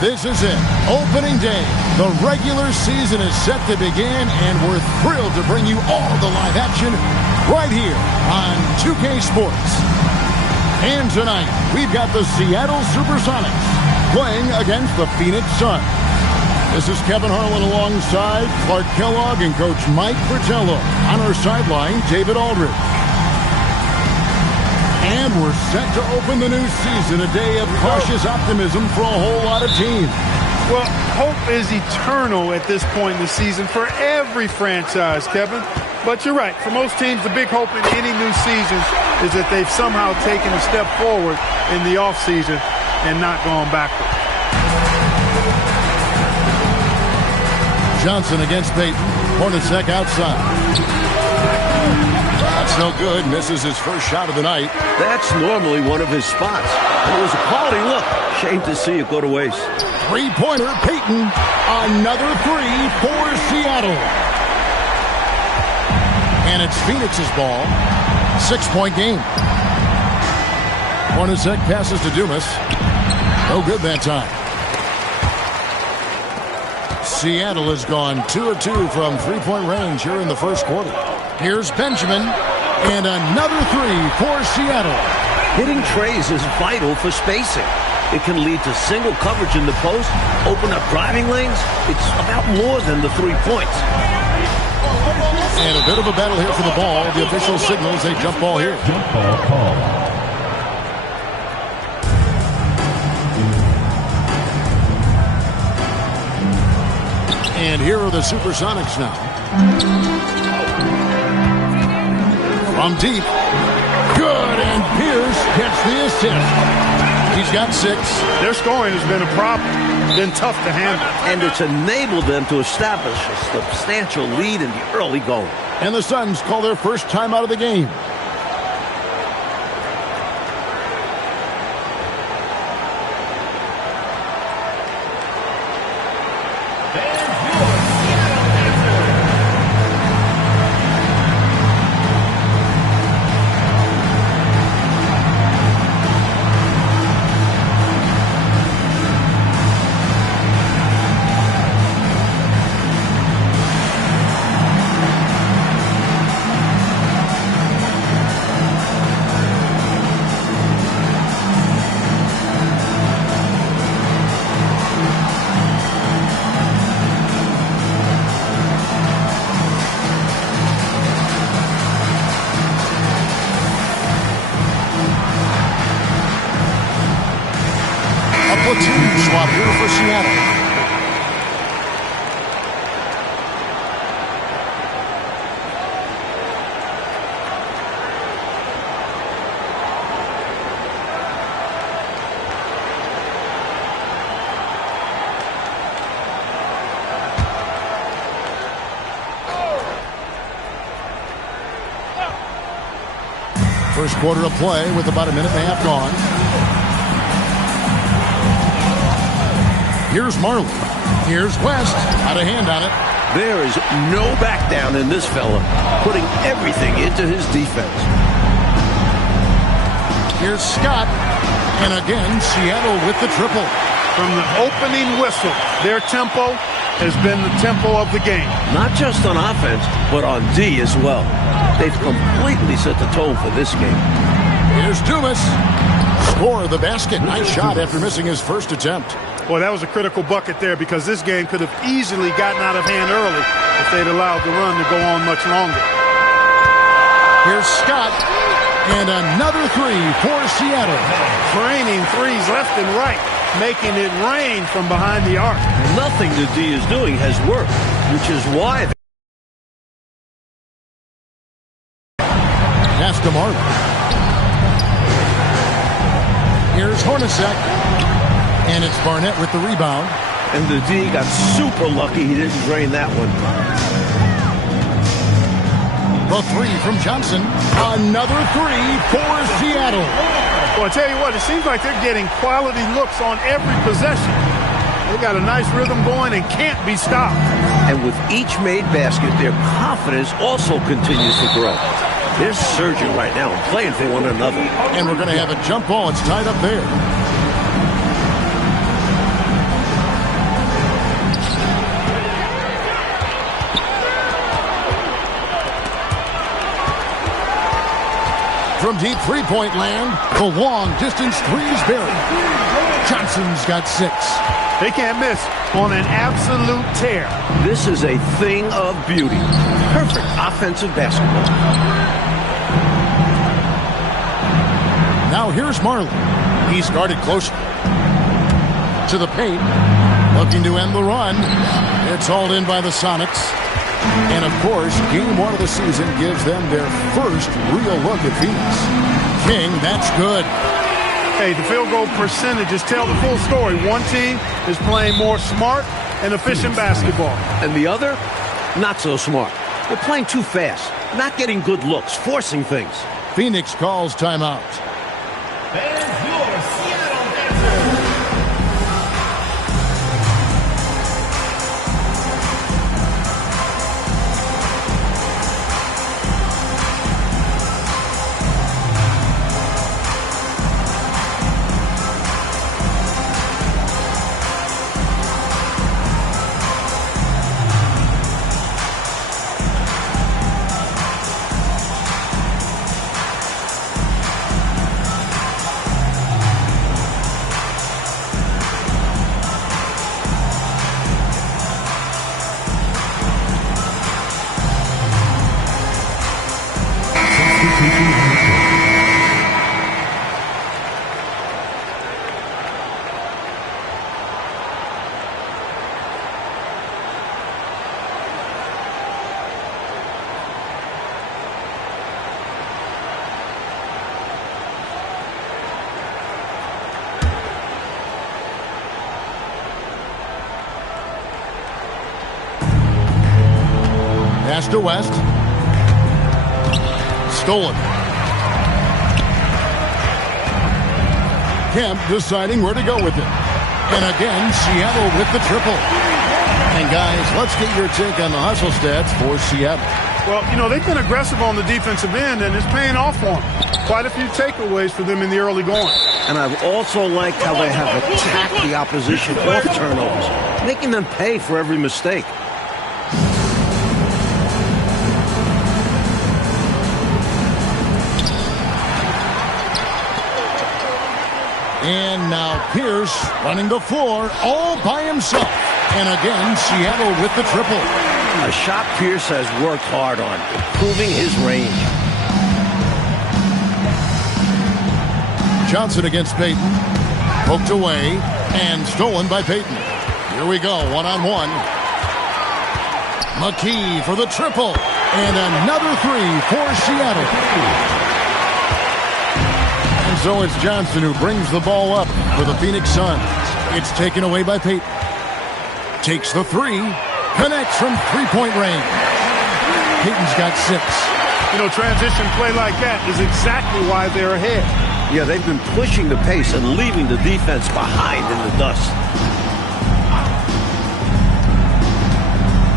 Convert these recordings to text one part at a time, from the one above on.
This is it. Opening day. The regular season is set to begin, and we're thrilled to bring you all the live action right here on 2K Sports. And tonight, we've got the Seattle Supersonics playing against the Phoenix Suns. This is Kevin Harlan alongside Clark Kellogg and Coach Mike Fratello. On our sideline, David Aldridge. And we're set to open the new season, a day of cautious optimism for a whole lot of teams. Well, hope is eternal at this point in the season for every franchise, Kevin. But you're right. For most teams, the big hope in any new season is that they've somehow taken a step forward in the offseason and not gone backward. Johnson against Payton. Hornacek outside. That's no good. Misses his first shot of the night. That's normally one of his spots. And it was a quality look. Shame to see it go to waste. Three-pointer, Payton. Another three for Seattle. And it's Phoenix's ball. 6-point game. Hornacek passes to Dumas. No good that time. Seattle has gone 2 of 2 from three-point range here in the first quarter. Here's Benjamin, and another three for Seattle. Hitting trays is vital for spacing. It can lead to single coverage in the post, open up driving lanes. It's about more than the 3 points. And a bit of a battle here for the ball. The official signals a jump ball here. Jump ball call. And here are the Supersonics now. From deep. Good, and Pierce gets the assist. He's got 6. Their scoring has been a problem. Been tough to handle. And it's enabled them to establish a substantial lead in the early going. And the Suns call their first time out of the game. Platoon swap here for Seattle. First quarter of play with about a minute and a half gone. Here's Marley. Here's West. Out of hand on it. There is no back down in this fella, putting everything into his defense. Here's Scott. And again, Seattle with the triple. From the opening whistle, their tempo has been the tempo of the game. Not just on offense, but on D as well. They've completely set the tone for this game. Here's Dumas. Score the basket. Nice shot after missing his first attempt. Well, that was a critical bucket there because this game could have easily gotten out of hand early if they'd allowed the run to go on much longer. Here's Scott. And another three for Seattle. Draining threes left and right, making it rain from behind the arc. Nothing the D is doing has worked, which is why. Pass to Marley. Here's Hornacek. And it's Barnett with the rebound. And the D got super lucky he didn't drain that one. The three from Johnson. Another three for Seattle. Well, I tell you what, it seems like they're getting quality looks on every possession. They got a nice rhythm going and can't be stopped. And with each made basket, their confidence also continues to grow. They're surging right now and playing for one another. And we're going to have a jump ball. It's tied up there. From deep three-point land, the long-distance threes buried. Johnson's got 6. They can't miss on an absolute tear. This is a thing of beauty. Perfect offensive basketball. Now here's Marley. He's guarded closely. To the paint. Looking to end the run. It's hauled in by the Sonics. And, of course, game 1 of the season gives them their first real look at Phoenix. King, that's good. Hey, the field goal percentages tell the full story. One team is playing more smart and efficient basketball. And the other, not so smart. They're playing too fast, not getting good looks, forcing things. Phoenix calls timeout. And your Seattle answer. Pass to West. Stolen. Kemp deciding where to go with it. And again, Seattle with the triple. And guys, let's get your take on the hustle stats for Seattle. Well, you know, they've been aggressive on the defensive end, and it's paying off for them. Quite a few takeaways for them in the early going. And I've also liked how they have attacked the opposition off turnovers, making them pay for every mistake. And now Pierce running the floor all by himself. And again, Seattle with the triple. A shot Pierce has worked hard on, improving his range. Johnson against Payton. Poked away and stolen by Payton. Here we go, one-on-one. McKee for the triple. And another three for Seattle. And so it's Johnson who brings the ball up for the Phoenix Suns. It's taken away by Payton. Takes the three. Connects from three-point range. Payton's got 6. You know, transition play like that is exactly why they're ahead. Yeah, they've been pushing the pace and leaving the defense behind in the dust.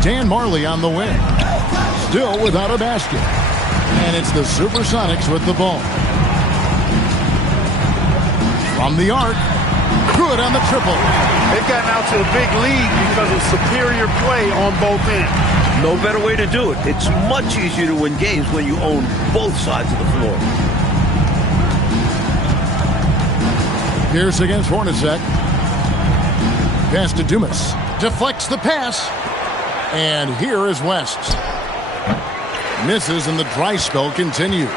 Dan Marley on the wing. Still without a basket. And it's the Supersonics with the ball. From the arc. Good on the triple. They've gotten out to a big lead because of superior play on both ends. No better way to do it. It's much easier to win games when you own both sides of the floor. Pierce against Hornacek. Pass to Dumas. Deflects the pass. And here is West. Misses and the dry spell continues.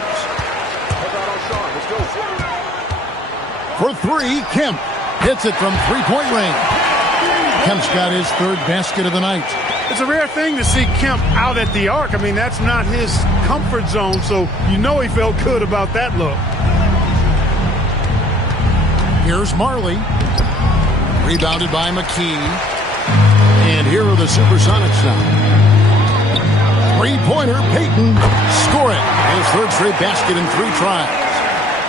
For three, Kemp hits it from three-point range. Kemp's got his third basket of the night. It's a rare thing to see Kemp out at the arc. I mean, that's not his comfort zone, so you know he felt good about that look. Here's Marley. Rebounded by McKee. And here are the Supersonics now. Three-pointer, Payton. Score it. His third straight basket in 3 tries.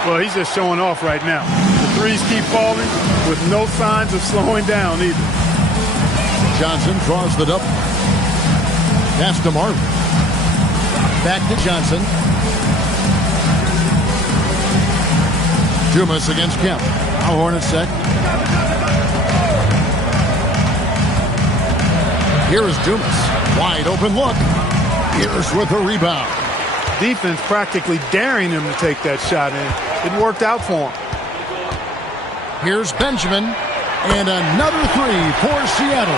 Well, he's just showing off right now. The threes keep falling with no signs of slowing down either. Johnson draws the double. Pass to Marley. Back to Johnson. Dumas against Kemp. Now Hornacek. Here is Dumas. Wide open look. Pierce with a rebound. defense practically daring him to take that shot, and it worked out for him. Here's Benjamin, and another three for Seattle.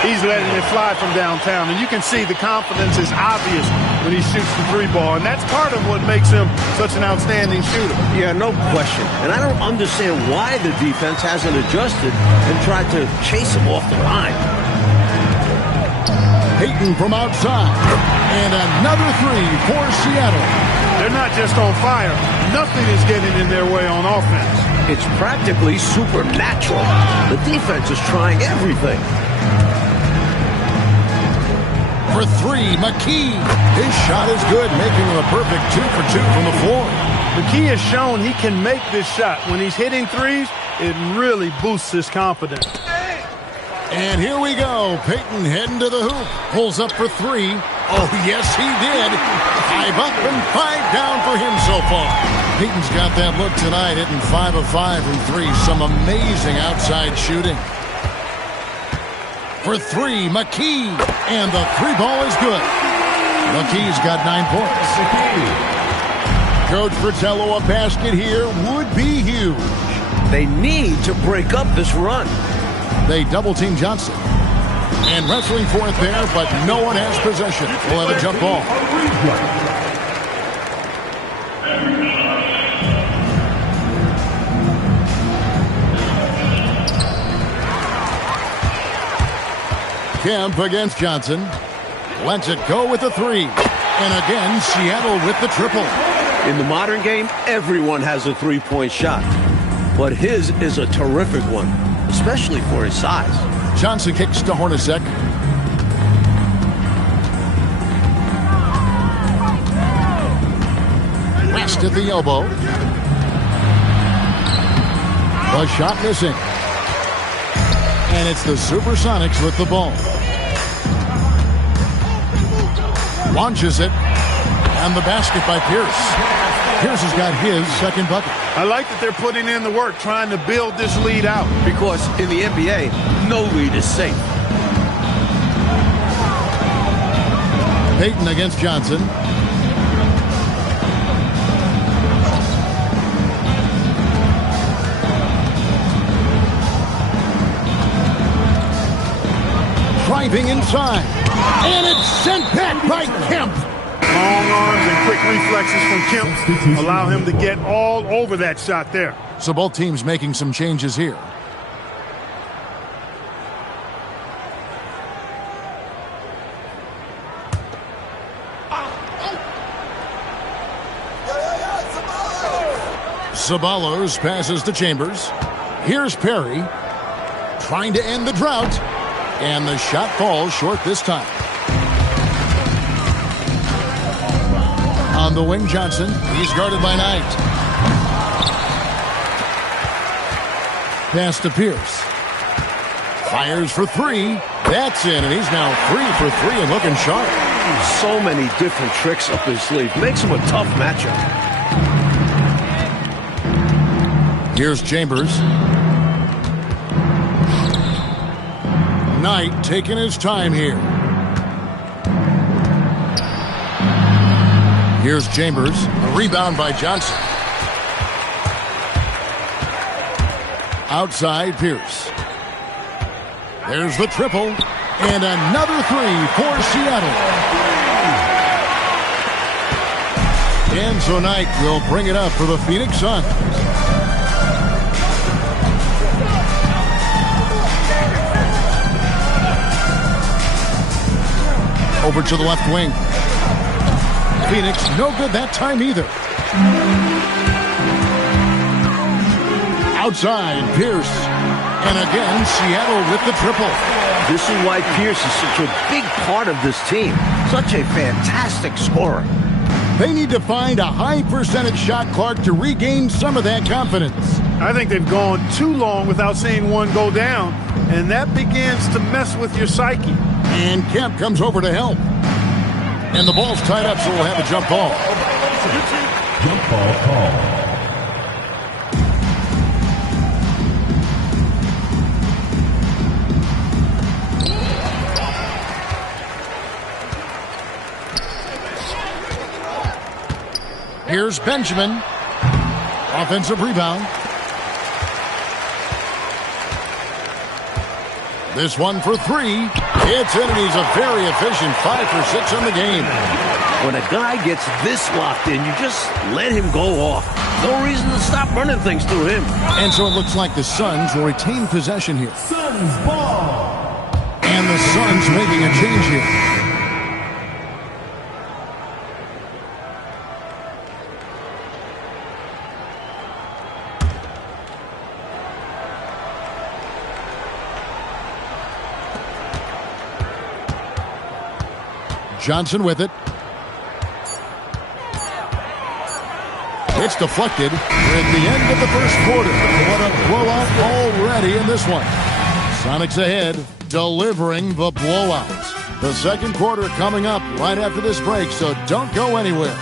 He's letting it fly from downtown, and you can see the confidence is obvious when he shoots the three ball, and that's part of what makes him such an outstanding shooter. Yeah, no question. And I don't understand why the defense hasn't adjusted and tried to chase him off the line. Payton from outside, and another three for Seattle. They're not just on fire. Nothing is getting in their way on offense. It's practically supernatural. The defense is trying everything. For three, McKee. His shot is good, making him a perfect 2 for 2 from the floor. McKee has shown he can make this shot. When he's hitting threes, it really boosts his confidence. And here we go. Payton heading to the hoop. Pulls up for three. Oh, yes, he did. 5 up and 5 down for him so far. Payton's got that look tonight, hitting 5 of 5 from three. Some amazing outside shooting. For three, McKee. And the three ball is good. McKee's got 9 points. Coach Fratello, a basket here would be huge. They need to break up this run. They double-team Johnson. And wrestling for it there, but no one has possession. We'll have a jump ball. Kemp against Johnson. Lets it go with the three. And again, Seattle with the triple. In the modern game, everyone has a three-point shot. But his is a terrific one, especially for his size. Johnson kicks to Hornacek. West at the elbow. The shot missing. And it's the Supersonics with the ball. Launches it. And the basket by Pierce. Pierce has got his second bucket. I like that they're putting in the work, trying to build this lead out. Because in the NBA, no lead is safe. Payton against Johnson. Driving inside. And it's sent back by Kemp. Long arms and quick reflexes from Kemp allow him to get all over that shot there. So both teams making some changes here. Ceballos passes to Chambers. Here's Perry. Trying to end the drought. And the shot falls short this time. On the wing, Johnson. He's guarded by Knight. Pass to Pierce. Fires for three. That's in, and he's now 3 for 3 and looking sharp. So many different tricks up his sleeve. Makes him a tough matchup. Here's Chambers. Knight taking his time here. Here's Chambers. A rebound by Johnson. Outside, Pierce. There's the triple. And another three for Seattle. And so Knight will bring it up for the Phoenix Suns. Over to the left wing. Phoenix, no good that time either. Outside, Pierce. And again, Seattle with the triple. This is why Pierce is such a big part of this team. Such a fantastic scorer. They need to find a high percentage shot, Clark, to regain some of that confidence. I think they've gone too long without seeing one go down, and that begins to mess with your psyche. And Kemp comes over to help. And the ball's tied up, so we'll have a jump ball. Jump ball call. Here's Benjamin. Offensive rebound. This one for three. It's in, and he's a very efficient 5 for 6 on the game. When a guy gets this locked in, you just let him go off. No reason to stop running things through him. And so it looks like the Suns will retain possession here. Suns ball. And the Suns making a change here. Johnson with it. It's deflected. We're at the end of the first quarter. What a blowout already in this one. Sonics ahead, delivering the blowout. The second quarter coming up right after this break, so don't go anywhere.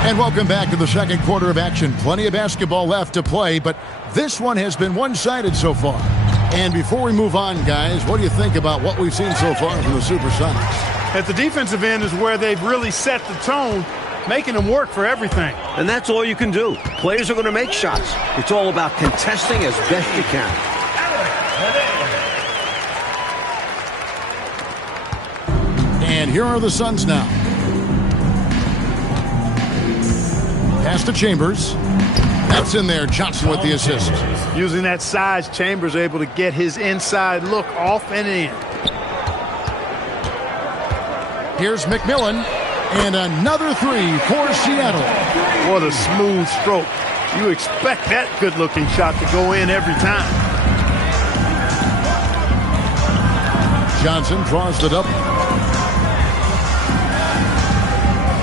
And welcome back to the second quarter of action. Plenty of basketball left to play, but this one has been one-sided so far. And before we move on, guys, what do you think about what we've seen so far from the Supersonics? At the defensive end is where they've really set the tone, making them work for everything. And that's all you can do. Players are going to make shots. It's all about contesting as best you can. And here are the Suns now. Pass to Chambers. That's in there. Johnson with the assist. Using that size, Chambers able to get his inside look off and in. Here's McMillan. And another three for Seattle. What a smooth stroke. You expect that good-looking shot to go in every time. Johnson draws the double.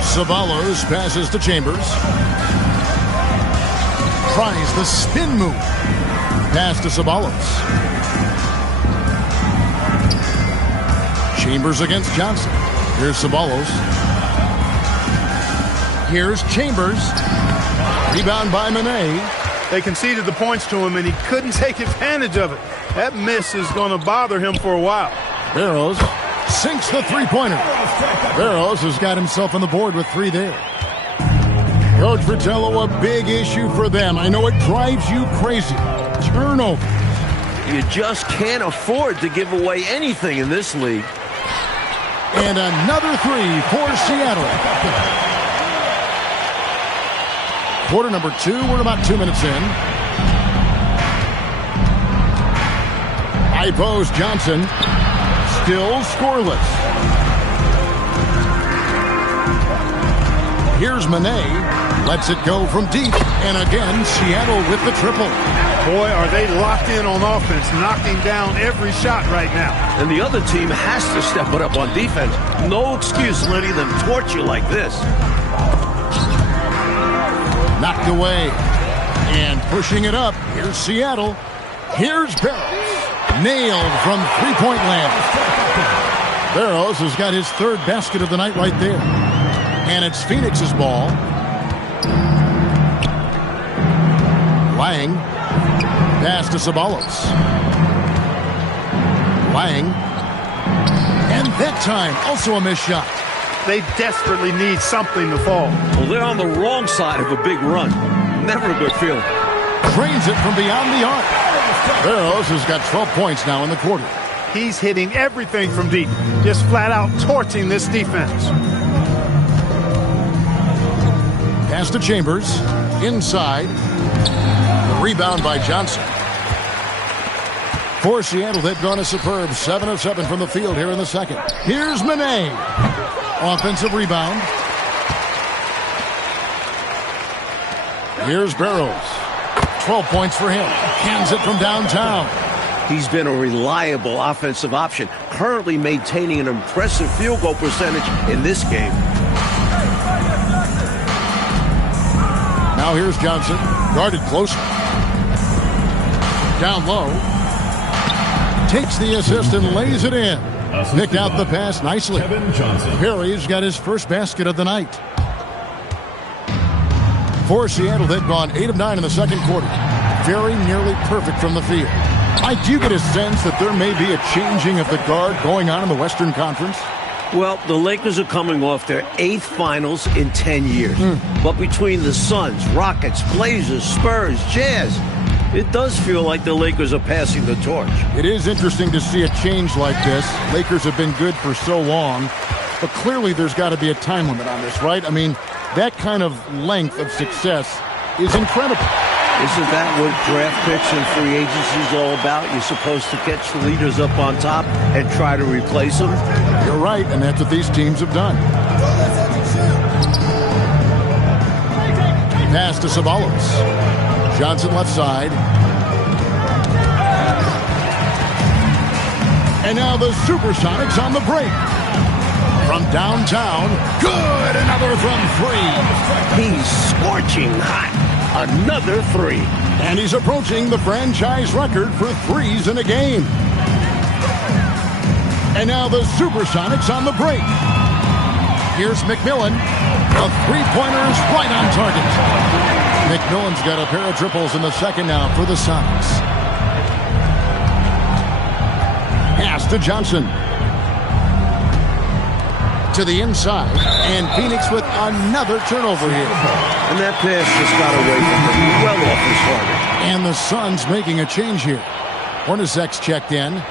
Ceballos passes to Chambers. Tries the spin move. Pass to Ceballos. Chambers against Johnson. Here's Ceballos. Here's Chambers. Rebound by Manet. They conceded the points to him, and he couldn't take advantage of it. That miss is going to bother him for a while. Barrows sinks the three-pointer. Barrows has got himself on the board with three there. Coach Fratello, a big issue for them. I know it drives you crazy. Turnover. You just can't afford to give away anything in this league. And another three for Seattle. Quarter number 2. We're about 2 minutes in. High post Johnson. Still scoreless. Here's Manet. Lets it go from deep. And again, Seattle with the triple. Boy, are they locked in on offense, knocking down every shot right now. And the other team has to step it up on defense. No excuse letting them torch you like this. Knocked away. And pushing it up. Here's Seattle. Here's Barrows. Nailed from three-point land. Barrows has got his third basket of the night right there. And it's Phoenix's ball. Lang. Pass to Ceballos. Lang. And that time, also a missed shot. They desperately need something to fall. Well, they're on the wrong side of a big run. Never a good feeling. Drains it from beyond the arc. Barrows has got 12 points now in the quarter. He's hitting everything from deep. Just flat out torching this defense. Pass to Chambers. Inside. The rebound by Johnson. For Seattle, they've gone a superb 7 of 7 from the field here in the second. Here's Manet. Offensive rebound. Here's Barrows. 12 points for him. Cans it from downtown. He's been a reliable offensive option, currently maintaining an impressive field goal percentage in this game. Now here's Johnson. Guarded closely. Down low. Takes the assist and lays it in. Picked out the pass nicely. Perry's got his first basket of the night. For Seattle, they've gone 8 of 9 in the second quarter. Very nearly perfect from the field. Mike, do you get a sense that there may be a changing of the guard going on in the Western Conference? Well, the Lakers are coming off their 8th finals in 10 years. But between the Suns, Rockets, Blazers, Spurs, Jazz, it does feel like the Lakers are passing the torch. It is interesting to see a change like this. Lakers have been good for so long, but clearly there's got to be a time limit on this, right? I mean, that kind of length of success is incredible. Isn't that what draft picks and free agency is all about? You're supposed to catch the leaders up on top and try to replace them? You're right, and that's what these teams have done. Pass to Ceballos. Johnson left side. And now the Supersonics on the break. From downtown, good, another from 3. He's scorching hot. Another 3. And he's approaching the franchise record for threes in a game. And now the Supersonics on the break. Here's McMillan. The three-pointers right on target. McMillan's got a pair of triples in the second now for the Sonics. Pass to Johnson. To the inside, and Phoenix with another turnover here. And that pass just got away from him, well off his target. And the Suns making a change here. Hornacek's checked in.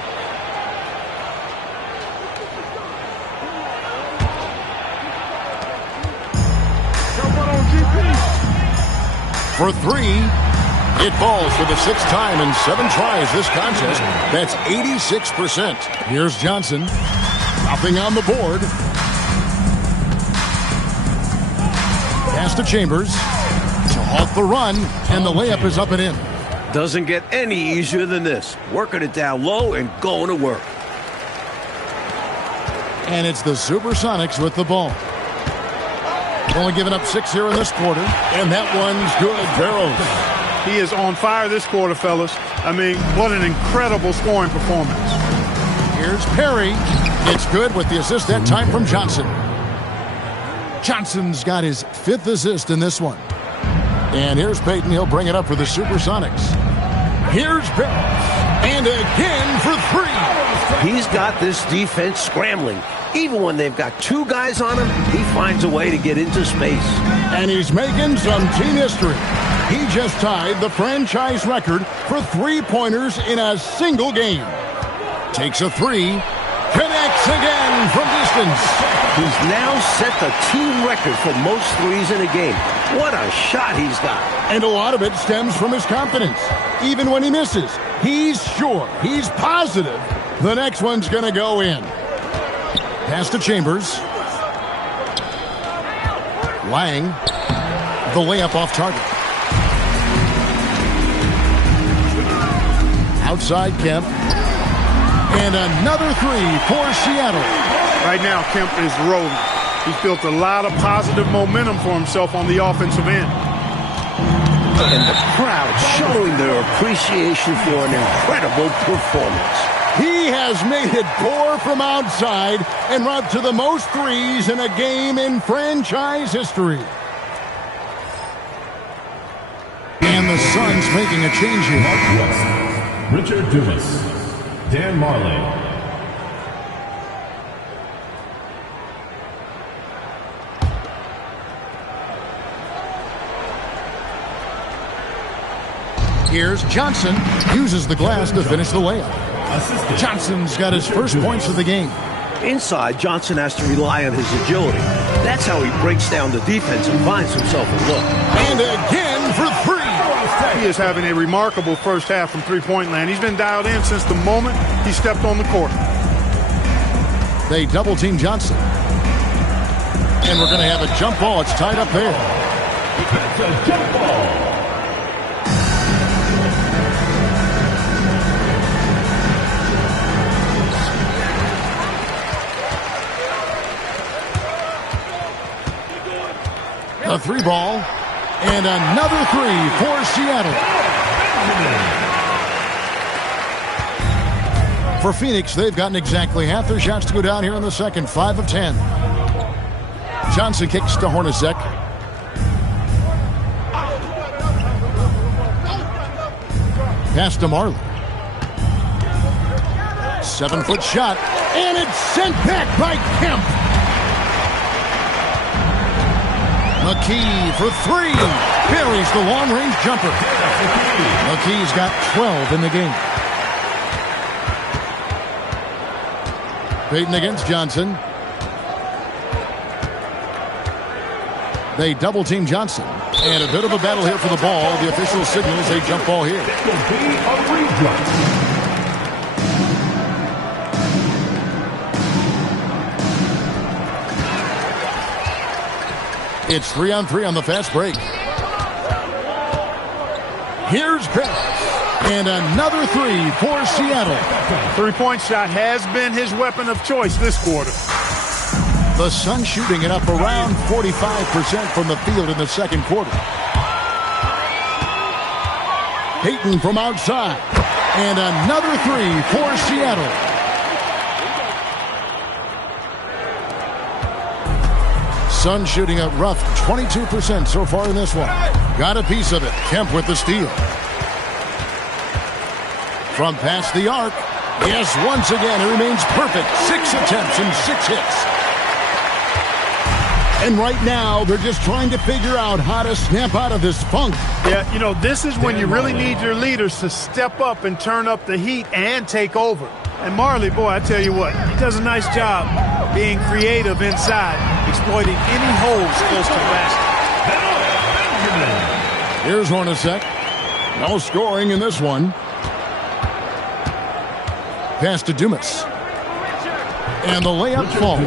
For 3, it falls for the 6th time in 7 tries this contest. That's 86%. Here's Johnson. Nothing on the board. Pass to Chambers to halt the run, and the layup is up and in. Doesn't get any easier than this. Working it down low and going to work. And it's the Supersonics with the ball. Only giving up 6 here in this quarter, and that one's good. Barrows. He is on fire this quarter, fellas. I mean, what an incredible scoring performance. Here's Perry. It's good with the assist that time from Johnson. Johnson's got his 5th assist in this one. And here's Payton. He'll bring it up for the Supersonics. Here's Barrows. And again for 3. He's got this defense scrambling. Even when they've got 2 guys on him, he finds a way to get into space. And he's making some team history. He just tied the franchise record for 3-pointers in a single game. Takes a 3. Connects again from distance. He's now set the team record for most threes in a game. What a shot he's got. And a lot of it stems from his confidence. Even when he misses, he's sure, he's positive the next one's going to go in. Pass to Chambers. Lang. The layup off target. Outside Kemp. And another 3 for Seattle. Right now, Kemp is rolling. He's built a lot of positive momentum for himself on the offensive end. And the crowd showing their appreciation for an incredible performance. He has made it pour from outside and route to the most threes in a game in franchise history. And the Suns making a change here. Mark West, Richard Dumas, Dan Marley. Here's Johnson. Uses the glass to finish the layup. Assistant. Johnson's got his first points of the game. Inside, Johnson has to rely on his agility. That's how he breaks down the defense and finds himself a look. And again for 3. He is having a remarkable first half from three-point land. He's been dialed in since the moment he stepped on the court. They double-team Johnson. And we're going to have a jump ball. It's tied up there. It's a jump ball. A 3 ball. And another 3 for Seattle. For Phoenix, they've gotten exactly half their shots to go down here in the second. 5 of 10. Johnson kicks to Hornacek. Pass to Marley. 7-foot shot, and it's sent back by Kemp. McKee for three. Buries the long-range jumper. McKee's got 12 in the game. Payton against Johnson. They double-team Johnson. And a bit of a battle here for the ball. The official signals a jump ball here. It will be a replay. It's 3-on-3 on the fast break. Here's Parrish. And another three for Seattle. Three-point shot has been his weapon of choice this quarter. The Suns shooting it up around 45% from the field in the second quarter. Payton from outside. And another three for Seattle. Suns shooting a rough 22% so far in this one. Got a piece of it. Kemp with the steal. From past the arc. Yes, once again, it remains perfect. 6 attempts and 6 hits. And right now, they're just trying to figure out how to snap out of this funk. Yeah, you know, this is when you really need your leaders to step up and turn up the heat and take over. And Marley, boy, I tell you what, he does a nice job being creative inside, exploiting any holes close to the basket. Here's Hornacek. No scoring in this one. Pass to Dumas. And the layup falls.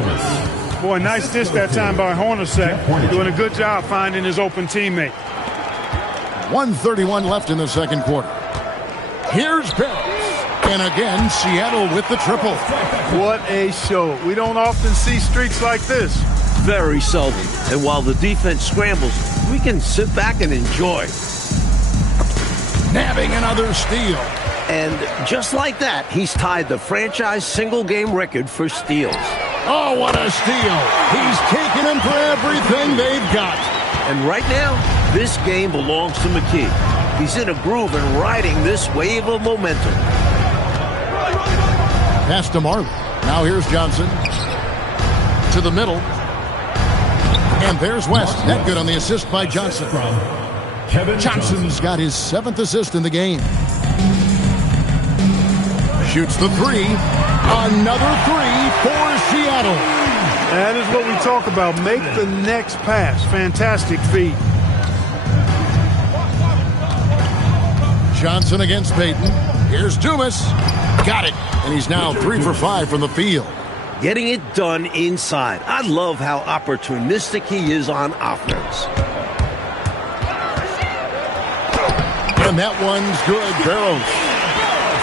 Boy, nice dish that time by Hornacek. Doing a good job finding his open teammate. 1:31 left in the second quarter. Here's Parrish. And again, Seattle with the triple. What a show. We don't often see streaks like this. Very seldom. And while the defense scrambles, we can sit back and enjoy. Nabbing another steal. And just like that, he's tied the franchise single-game record for steals. Oh, what a steal. He's taking them for everything they've got. And right now, this game belongs to McKee. He's in a groove and riding this wave of momentum. Pass to Marley. Now here's Johnson. To the middle. And there's West. That good on the assist by Johnson. Johnson's got his 7th assist in the game. Shoots the three. Another three for Seattle. That is what we talk about. Make the next pass. Fantastic feat. Johnson against Payton. Here's Dumas. Got it. And he's now 3 for 5 from the field. Getting it done inside. I love how opportunistic he is on offense. And that one's good.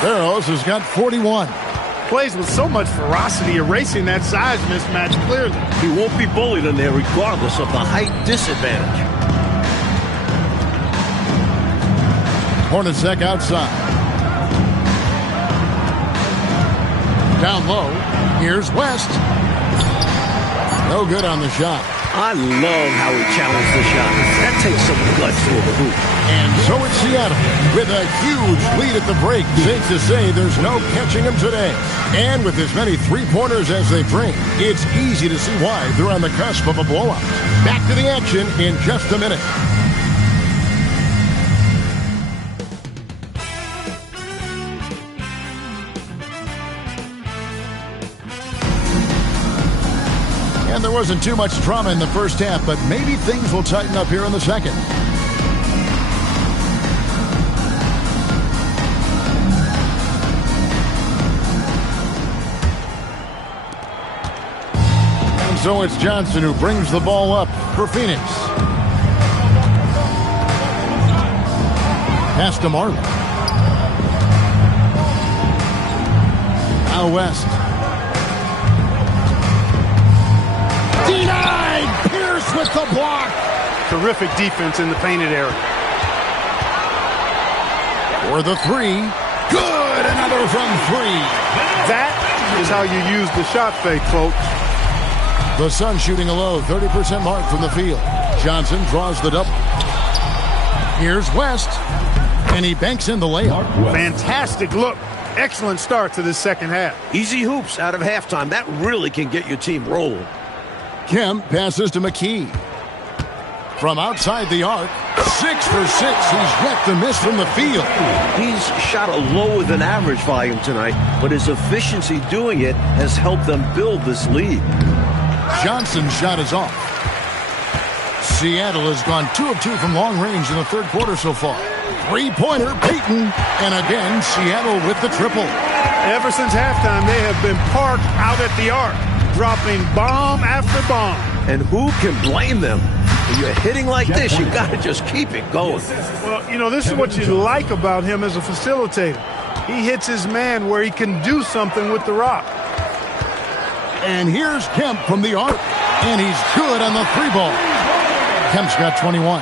Barrows has got 41. Plays with so much ferocity, erasing that size mismatch clearly. He won't be bullied in there regardless of the height disadvantage. Hornacek outside. Down low. Here's West. No good on the shot. I love how he challenged the shot. That takes some guts to the hoop. And so it's Seattle with a huge lead at the break. Safe to say there's no catching them today. And with as many three-pointers as they bring, it's easy to see why they're on the cusp of a blowout. Back to the action in just a minute. And there wasn't too much drama in the first half, but maybe things will tighten up here in the second. And so it's Johnson who brings the ball up for Phoenix. Pass to Marley. Now West. Denied! Pierce with the block. Terrific defense in the painted area. For the three. Good! Another from three. That is how you use the shot fake, folks. The Suns shooting a low 30% mark from the field. Johnson draws the double. Here's West. And he banks in the layup. Fantastic look. Excellent start to this second half. Easy hoops out of halftime. That really can get your team rolling. Kemp passes to McKee. From outside the arc, 6 for 6. He's yet to miss from the field. He's shot a lower than average volume tonight, but his efficiency doing it has helped them build this lead. Johnson's shot is off. Seattle has gone 2 of 2 from long range in the third quarter so far. Three-pointer, Payton. And again, Seattle with the triple. Ever since halftime, they have been parked out at the arc, dropping bomb after bomb. And who can blame them? When you're hitting like this, you got to just keep it going. Well, you know, this is what you like about him as a facilitator. He hits his man where he can do something with the rock. And here's Kemp from the arc. And he's good on the 3-ball. Kemp's got 21.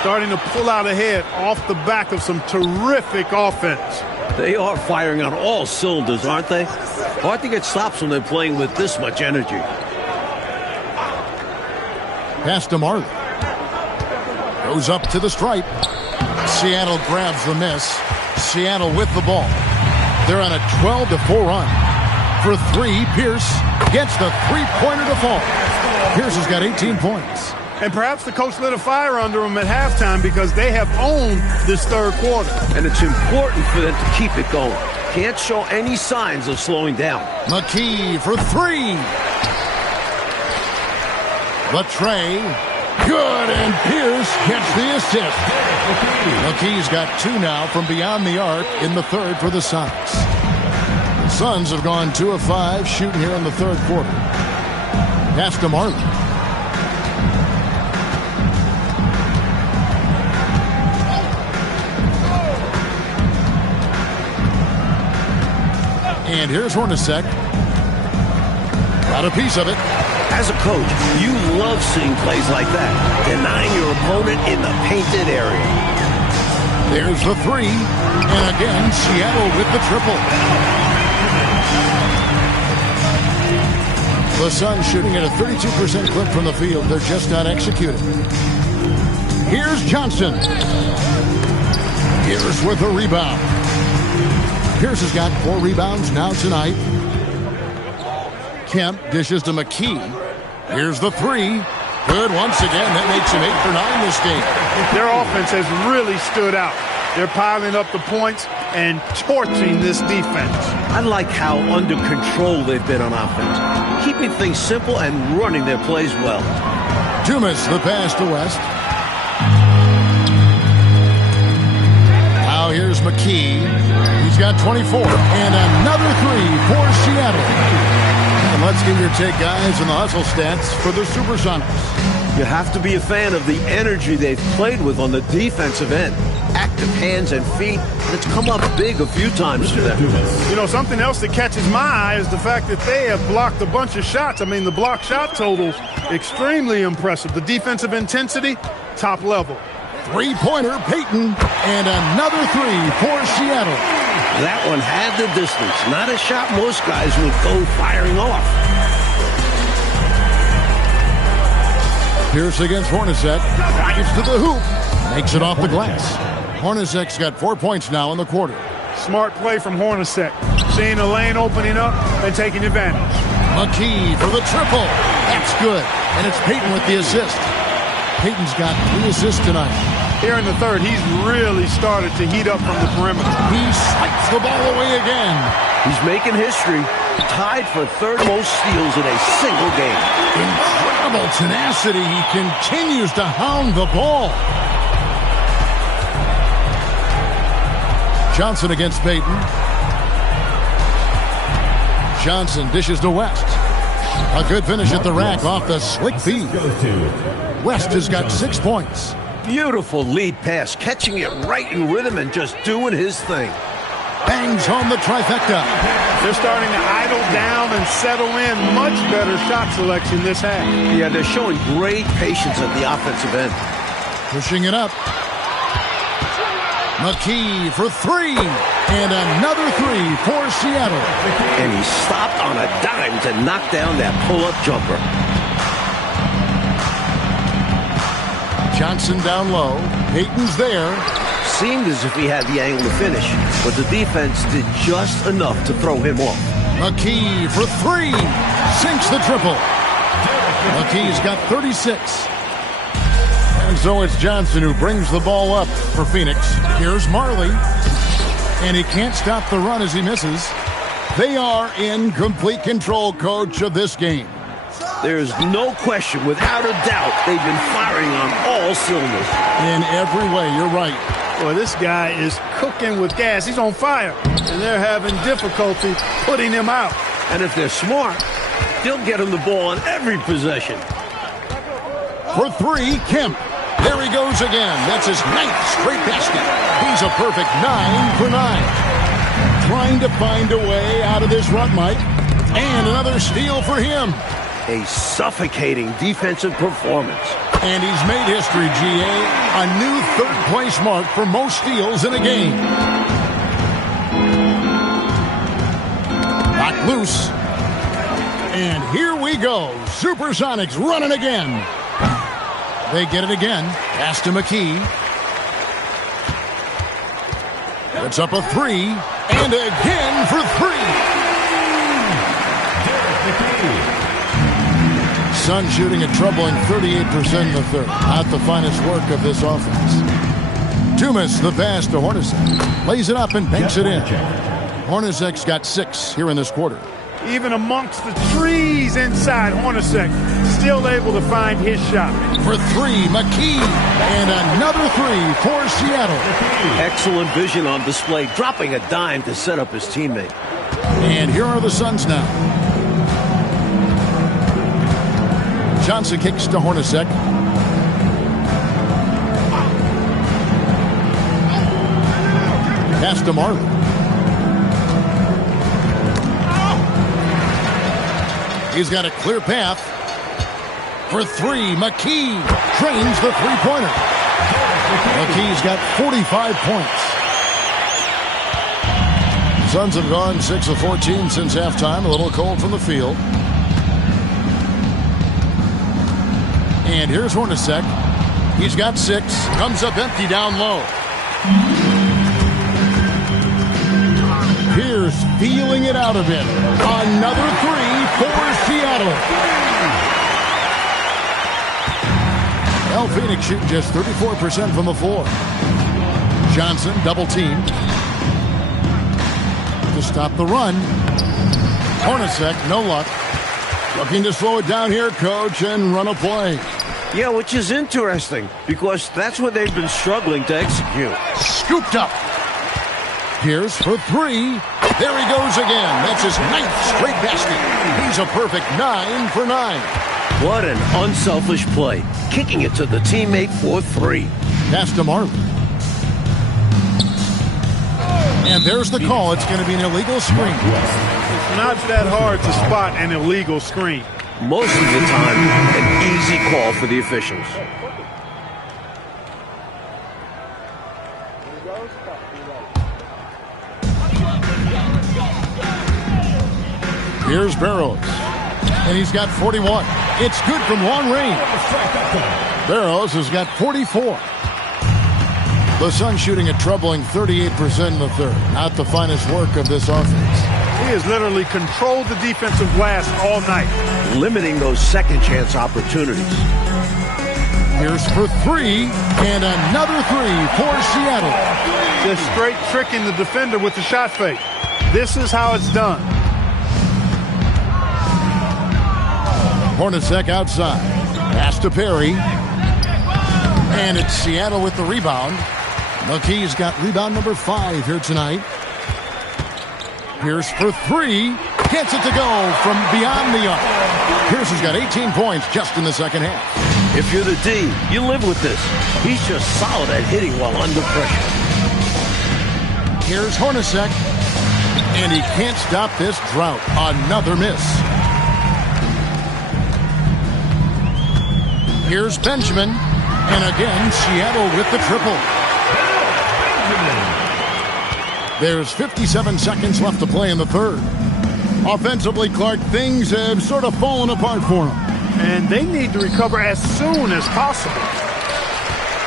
Starting to pull out ahead off the back of some terrific offense. They are firing on all cylinders, aren't they? Hard to get stops when they're playing with this much energy. Pass to Marley. Goes up to the stripe. Seattle grabs the miss. Seattle with the ball. They're on a 12-4 run. For 3, Pierce gets the three-pointer to fall. Pierce has got 18 points. And perhaps the coach lit a fire under them at halftime because they have owned this third quarter. And it's important for them to keep it going. Can't show any signs of slowing down. McKee for 3. Latrey, good, and Pierce gets the assist. McKee's got 2 now from beyond the arc in the third for the Sonics. The Suns have gone 2 of 5 shooting here in the third quarter. Pass to Marley. And here's Hornacek. Got a piece of it. As a coach, you love seeing plays like that, denying your opponent in the painted area. There's the 3. And again, Seattle with the triple. The Suns shooting at a 32% clip from the field. They're just not executing. Here's Johnson. Pierce with a rebound. Pierce has got 4 rebounds now tonight. Kemp dishes to McKee. Here's the 3. Good once again. That makes him 8 for 9 this game. Their offense has really stood out. They're piling up the points and torching this defense. I like how under control they've been on offense, keeping things simple and running their plays well. Dumas the pass to West. Now here's McKee. He's got 24. And another 3 for Seattle. And let's get your take, guys, on the hustle stats for the Supersonics. You have to be a fan of the energy they've played with on the defensive end. Active hands and feet. It's come up big a few times for them. You know, something else that catches my eye is the fact that they have blocked a bunch of shots. I mean, the block shot totals, extremely impressive. The defensive intensity, top level. Three-pointer, Payton, and another 3 for Seattle. That one had the distance. Not a shot most guys would go firing off. Pierce against Hornacek. Gets to the hoop. Makes it off the glass. Hornacek's got 4 points now in the quarter. Smart play from Hornacek. Seeing a lane opening up and taking advantage. McKee for the triple. That's good. And it's Payton with the assist. Payton's got 3 assists tonight. Here in the third, he's really started to heat up from the perimeter. He swipes the ball away again. He's making history. Tied for third most steals in a single game. Incredible tenacity. He continues to hound the ball. Johnson against Payton. Johnson dishes to West. A good finish at the rack off the slick feed. West has got 6 points. Beautiful lead pass, catching it right in rhythm and just doing his thing. Bangs home the trifecta. They're starting to idle down and settle in. Much better shot selection this half. Yeah, they're showing great patience at the offensive end. Pushing it up. McKee for 3. And another 3 for Seattle. And he stopped on a dime to knock down that pull-up jumper. Johnson down low. Payton's there. seemed as if he had the angle to finish, but the defense did just enough to throw him off. McKee for three. Sinks the triple. McKee's got 36. And so it's Johnson who brings the ball up for Phoenix. Here's Marley. And he can't stop the run as he misses. They are in complete control, Coach, of this game. There's no question, without a doubt, they've been firing on all cylinders. In every way, you're right. Boy, this guy is cooking with gas. He's on fire. And they're having difficulty putting him out. And if they're smart, they'll get him the ball on every possession. For three, Kemp. There he goes again. That's his 9th straight basket. He's a perfect 9 for 9. Trying to find a way out of this rut, Mike. And another steal for him. A suffocating defensive performance. And he's made history, GA. A new third-place mark for most steals in a game. Knocked loose. And here we go. Supersonics running again. They get it again. Pass to McKee. It's up a three. And again for three. Suns shooting a troubling 38% in the third. Not the finest work of this offense. Dumas, the pass to Hornacek. Lays it up and banks it in. Hornacek's got 6 here in this quarter. Even amongst the trees inside, Hornacek still able to find his shot. For three, McKee. And another three for Seattle. Excellent vision on display, dropping a dime to set up his teammate. And here are the Suns now. Johnson kicks to Hornacek. Pass to Marley. He's got a clear path. For three, McKee drains the three-pointer. McKee's got 45 points. Suns have gone 6 of 14 since halftime. A little cold from the field. And here's Hornacek. He's got 6. Comes up empty down low. Pierce feeling it out a bit. Another three for Seattle. Well, Phoenix shooting just 34% from the floor. Johnson double teamed. To stop the run. Hornacek, no luck. Looking to slow it down here, Coach, and run a play. Yeah, which is interesting because that's what they've been struggling to execute. Scooped up. Pierce for three. There he goes again. That's his 9th straight basket. He's a perfect 9 for 9. What an unselfish play. Kicking it to the teammate for 3. Pass to Marley. And there's the call. It's going to be an illegal screen. It's not that hard to spot an illegal screen. Most of the time, an easy call for the officials. Here's Barrows. And he's got 41. It's good from long range. Barrows has got 44. The Suns shooting a troubling 38% in the third. Not the finest work of this offense. He has literally controlled the defensive glass all night. Limiting those second chance opportunities. Here's for three. And another three for Seattle. Just straight tricking the defender with the shot fake. This is how it's done. Hornacek outside. Pass to Perry. And it's Seattle with the rebound. McKee's got rebound number 5 here tonight. Pierce for three. Gets it to go from beyond the arc. Pierce has got 18 points just in the second half. If you're the D, you live with this. He's just solid at hitting while under pressure. Here's Hornacek. And he can't stop this drought. Another miss. Here's Benjamin. And again, Seattle with the triple. There's 57 seconds left to play in the third. Offensively, Clark, things have sort of fallen apart for them. And they need to recover as soon as possible.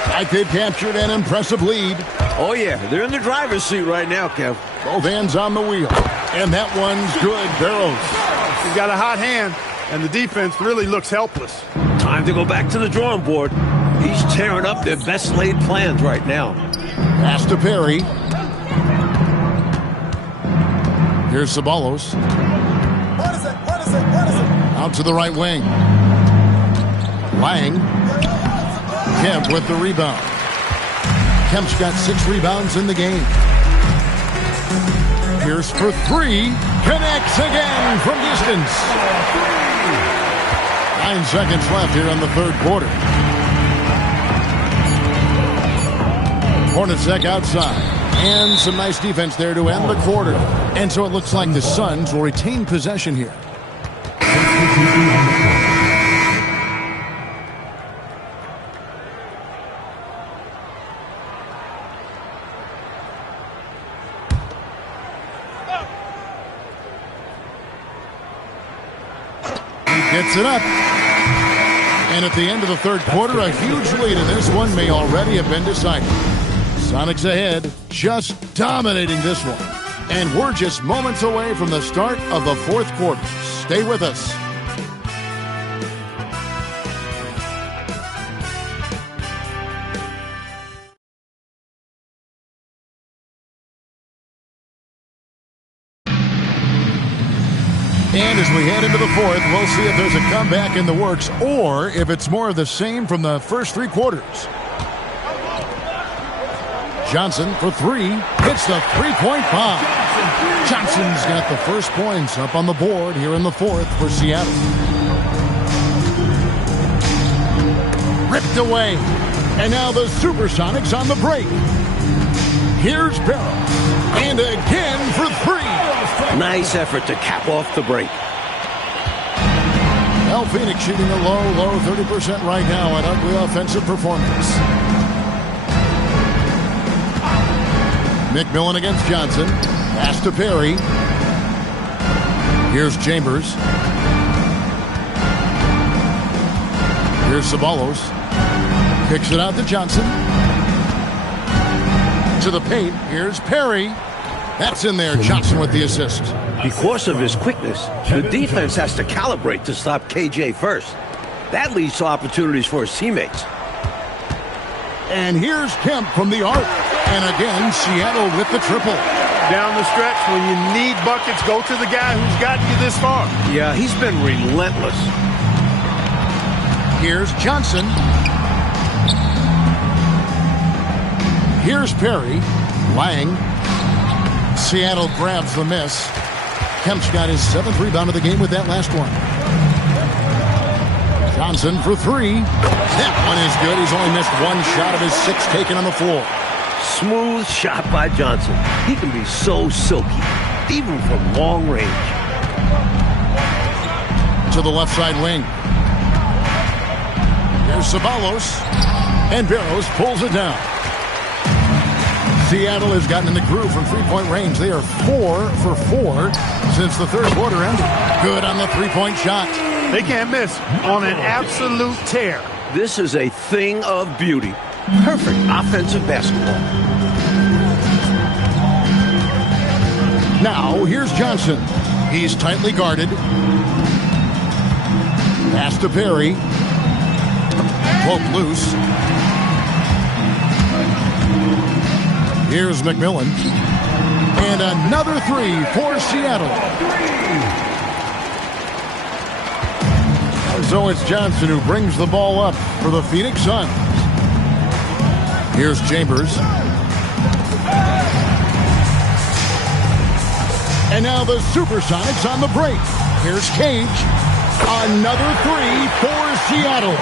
Like they've captured an impressive lead. Oh, yeah, they're in the driver's seat right now, Kev. Both hands on the wheel. And that one's good. Barrows. He's got a hot hand, and the defense really looks helpless. Time to go back to the drawing board. He's tearing up their best laid plans right now. Pass to Perry. Here's Ceballos. What is it? Out to the right wing. Lang. Kemp with the rebound. Kemp's got 6 rebounds in the game. Here's for 3. Connects again from distance. 9 seconds left here in the third quarter. Hornacek outside. And some nice defense there to end the quarter. And so it looks like the Suns will retain possession here. Gets it up. And at the end of the third quarter, a huge lead, and this one may already have been decided. Sonics ahead, just dominating this one. And we're just moments away from the start of the fourth quarter. Stay with us. And as we head into the fourth, we'll see if there's a comeback in the works or if it's more of the same from the first 3 quarters. Johnson for 3. Hits the three-point bomb. Johnson's got the first points up on the board here in the fourth for Seattle. Ripped away. And now the Supersonics on the break. Here's Barrows. And again for 3. Nice effort to cap off the break. El Phoenix shooting a low 30% right now. An ugly offensive performance. McMillan against Johnson. Pass to Perry. Here's Chambers. Here's Ceballos. Kicks it out to Johnson. To the paint. Here's Perry. That's in there. Johnson with the assist. Because of his quickness, the defense has to calibrate to stop KJ first. That leads to opportunities for his teammates. And here's Kemp from the arc. And again, Seattle with the triple. Down the stretch, when you need buckets, go to the guy who's gotten you this far. Yeah, he's been relentless. Here's Johnson. Here's Perry. Lang. Seattle grabs the miss. Kemp's got his 7th rebound of the game with that last one. Johnson for 3. That one is good. He's only missed 1 shot of his 6 taken on the floor. Smooth shot by Johnson. He can be so silky, even from long range. To the left side wing. Here's Ceballos. And Barrows pulls it down. Seattle has gotten in the groove from 3-point range. They are 4 for 4 since the third quarter ended. Good on the 3-point shot. They can't miss on an absolute tear. This is a thing of beauty. Perfect offensive basketball. Now, here's Johnson. He's tightly guarded. Pass to Perry. Cloak loose. Here's McMillan. And another 3 for Seattle. So it's Johnson who brings the ball up for the Phoenix Suns. Here's Chambers. And now the Supersonics on the break. Here's Cage. Another 3 for Seattle.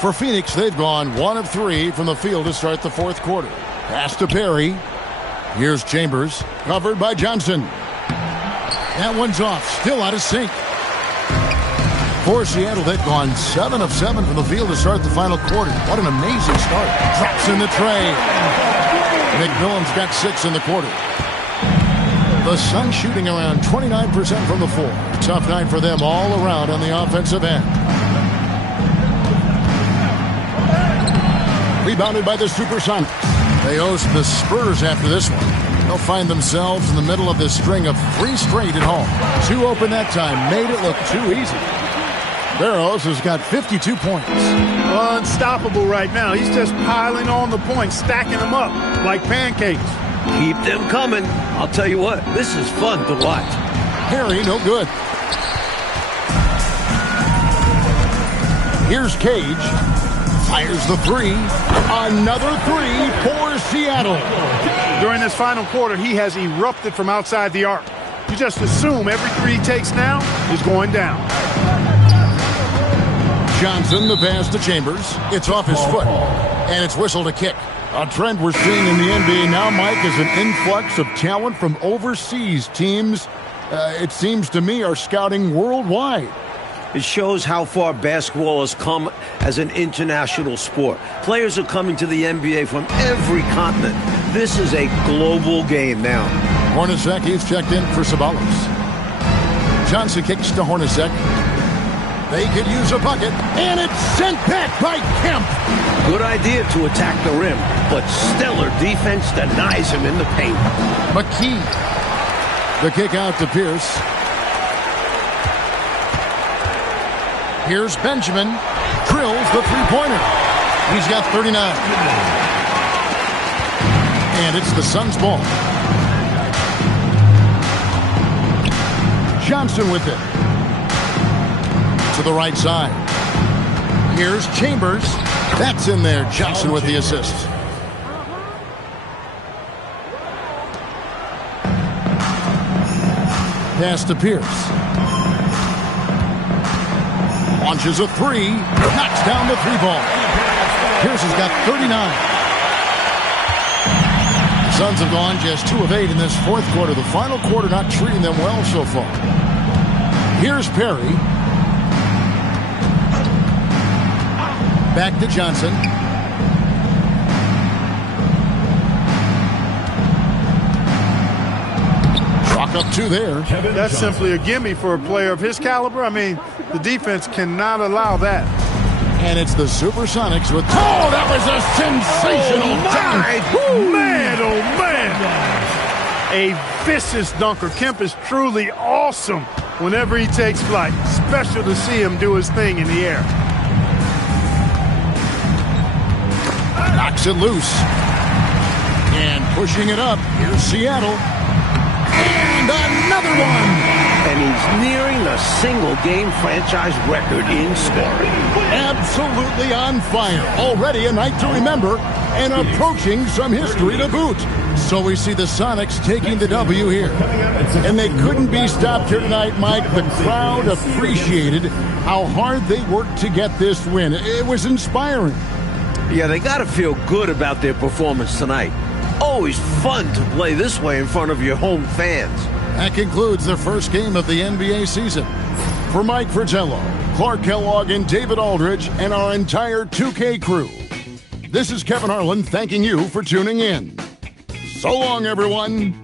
For Phoenix, they've gone 1 of 3 from the field to start the fourth quarter. Pass to Perry. Here's Chambers. Covered by Johnson. That one's off. Still out of sync. For Seattle, they've gone 7 of 7 from the field to start the final quarter. What an amazing start. Drops in the tray. McMillan's got 6 in the quarter. The Suns shooting around 29% from the floor. Tough night for them all around on the offensive end. Rebounded by the Supersonics. They host the Spurs after this one. They'll find themselves in the middle of this string of 3 straight at home. 2 open that time. Made it look too easy. Barrows has got 52 points. Unstoppable right now. He's just piling on the points, stacking them up like pancakes. Keep them coming. I'll tell you what, this is fun to watch. Harry, no good. Here's Cage. Fires the 3. Another 3 for Seattle. During this final quarter, he has erupted from outside the arc. You just assume every 3 he takes now is going down. Johnson, the pass to Chambers. It's off his foot, and it's whistled a kick. A trend we're seeing in the NBA now, Mike, is an influx of talent from overseas teams. It seems to me are scouting worldwide. It shows how far basketball has come as an international sport. Players are coming to the NBA from every continent. This is a global game now. Hornacek, he's checked in for Sabalos. Johnson kicks to Hornacek. They could use a bucket, and it's sent back by Kemp. Good idea to attack the rim, but stellar defense denies him in the paint. McKee. The kick out to Pierce. Here's Benjamin. Drills the three-pointer. He's got 39. And it's the Suns' ball. Johnson with it. To the right side. Here's Chambers. That's in there. Johnson with the assist. Pass to Pierce. Launches a 3. Knocks down the 3-ball. Pierce has got 39. The Suns have gone just 2 of 8 in this fourth quarter. The final quarter not treating them well so far. Here's Perry. Back to Johnson. Chalk up 2 there. That's simply a gimme for a player of his caliber. I mean, the defense cannot allow that. And it's the Supersonics with... Oh, that was a sensational dunk! Oh, man. A vicious dunker. Kemp is truly awesome whenever he takes flight. Special to see him do his thing in the air. Knocks it loose. And pushing it up. Here's Seattle. And another one! And he's nearing the single-game franchise record in scoring. Absolutely on fire. Already a night to remember and approaching some history to boot. So we see the Sonics taking the W here. And they couldn't be stopped here tonight, Mike. The crowd appreciated how hard they worked to get this win. It was inspiring. Yeah, they got to feel good about their performance tonight. Always fun to play this way in front of your home fans. That concludes the first game of the NBA season. For Mike Fratello, Clark Kellogg, and David Aldridge, and our entire 2K crew, this is Kevin Harlan thanking you for tuning in. So long, everyone.